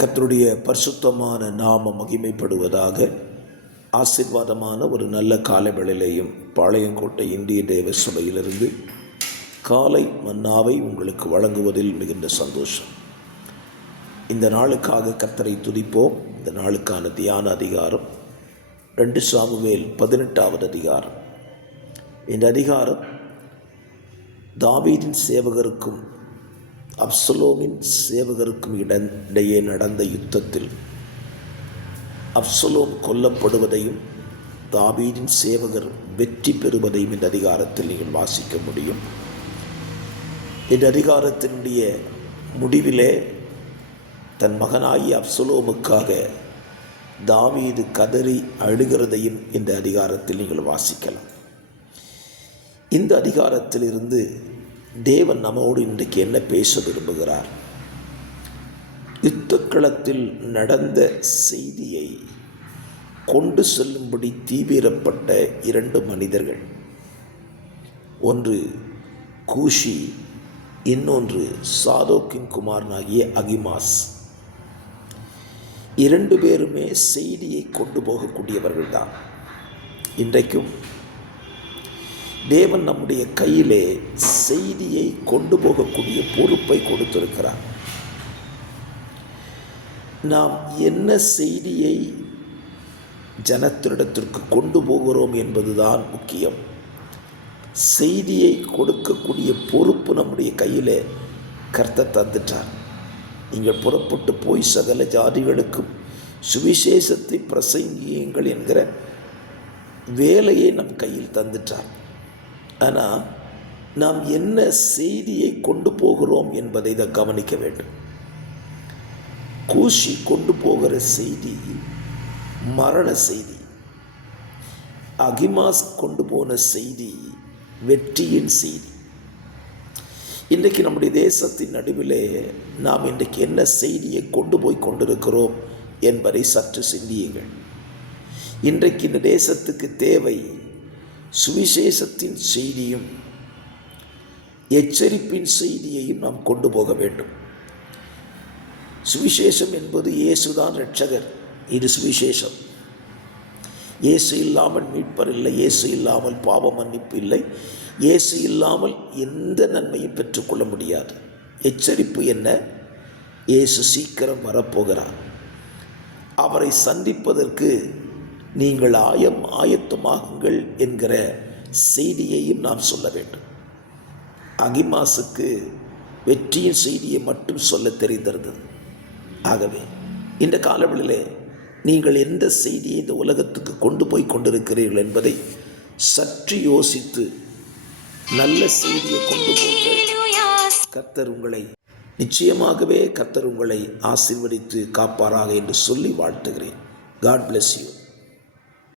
கர்த்தருடைய பரிசுத்தமான நாம மகிமைப்படுவதாக. ஆசீர்வாதமான ஒரு நல்ல காலை வேளையிலேயும் பாளையங்கோட்டை இந்திய தேவ சபையிலிருந்து காலை மன்னாவை உங்களுக்கு வழங்குவதில் மிகுந்த சந்தோஷம். இந்த நாளுக்காக கர்த்தரை துதிப்போம். இந்த நாளுக்கான தியான அதிகாரம் 2 சாமுவேல் 18வது அதிகாரம். இந்த அதிகாரம் தாவீதின் சேவகருக்கும் அப்சலோமின் சேவகருக்கும் இடையே நடந்த யுத்தத்தில் அப்சலோம் கொல்லப்படுவதையும் தாவீதின் சேவகர் வெற்றி பெறுவதையும் இந்த அதிகாரத்தில் நீங்கள் வாசிக்க முடியும். இந்த அதிகாரத்தினுடைய முடிவிலே தன் மகனாகிய அப்சலோமுக்காக தாவீது கதறி அழுகிறதையும் இந்த அதிகாரத்தில் நீங்கள் வாசிக்கலாம். இந்த அதிகாரத்திலிருந்து தேவன் நம்மோடு இன்றைக்கு என்ன பேச விரும்புகிறார்? யுத்தக்களத்தில் நடந்த செய்தியை கொண்டு செல்லும்படி தீவிரப்பட்ட 2 மனிதர்கள், ஒன்று கூஷி, இன்னொன்று சாதோக்கின் குமாரனாகிய அகிமாஸ். 2 பேருமே செய்தியை கொண்டு போகக்கூடியவர்கள்தான். இன்றைக்கும் தேவன் நம்முடைய கையிலே செய்தியை கொண்டு போகக்கூடிய பொறுப்பை கொடுத்திருக்கிறார். நாம் என்ன செய்தியை ஜனத்தினிடத்திற்கு கொண்டு போகிறோம் என்பதுதான் முக்கியம். செய்தியை கொடுக்கக்கூடிய பொறுப்பு நம்முடைய கையிலே கர்த்தர் தந்துட்டார். நீங்கள் புறப்பட்டு போய் சகல ஜாதிகளுக்கும் சுவிசேஷத்தை பிரசங்கியுங்கள் என்கிற வேலையை நம் கையில் தந்துட்டார். ஆனால் நாம் என்ன செய்தியை கொண்டு போகிறோம் என்பதை தான் கவனிக்க வேண்டும். கூஷி கொண்டு போகிற செய்தி மரண செய்தி, அகிமாஸ் கொண்டு போன செய்தி வெற்றியின் செய்தி. இன்றைக்கு நம்முடைய தேசத்தின் நடுவிலே நாம் இன்றைக்கு என்ன செய்தியை கொண்டு போய் கொண்டிருக்கிறோம் என்பதை சற்று சிந்தியுங்கள். இன்றைக்கு இந்த தேசத்துக்கு தேவை சுவிசேஷத்தின் செய்தியும் எச்சரிப்பின் செய்தியையும் நாம் கொண்டு போக வேண்டும். சுவிசேஷம் என்பது இயேசுதான் இரட்சகர். இது சுவிசேஷம். இயேசு இல்லாமல் மீட்பர் இல்லை, இயேசு இல்லாமல் பாவ மன்னிப்பு இல்லை, இயேசு இல்லாமல் எந்த நன்மையும் பெற்றுக்கொள்ள முடியாது. எச்சரிப்பு என்ன? இயேசு சீக்கிரம் வரப்போகிறார். அவரை சந்திப்பதற்கு நீங்கள் ஆயத்தமாகுங்கள் என்கிற செய்தியையும் நாம் சொல்ல வேண்டும். அகிமாசுக்கு வெற்றியின் செய்தியை மட்டும் சொல்ல தெரிந்திருந்தது. ஆகவே இந்த காலவெளியிலே நீங்கள் எந்த செய்தியை இந்த உலகத்துக்கு கொண்டு போய் கொண்டிருக்கிறீர்கள் என்பதை சற்று யோசித்து நல்ல செய்தியை கொண்டு போங்கள். கர்த்தர் உங்களை நிச்சயமாகவே கர்த்தர் உங்களை ஆசீர்வதித்து காப்பாராக என்று சொல்லி வாழ்த்துகிறேன். God bless you.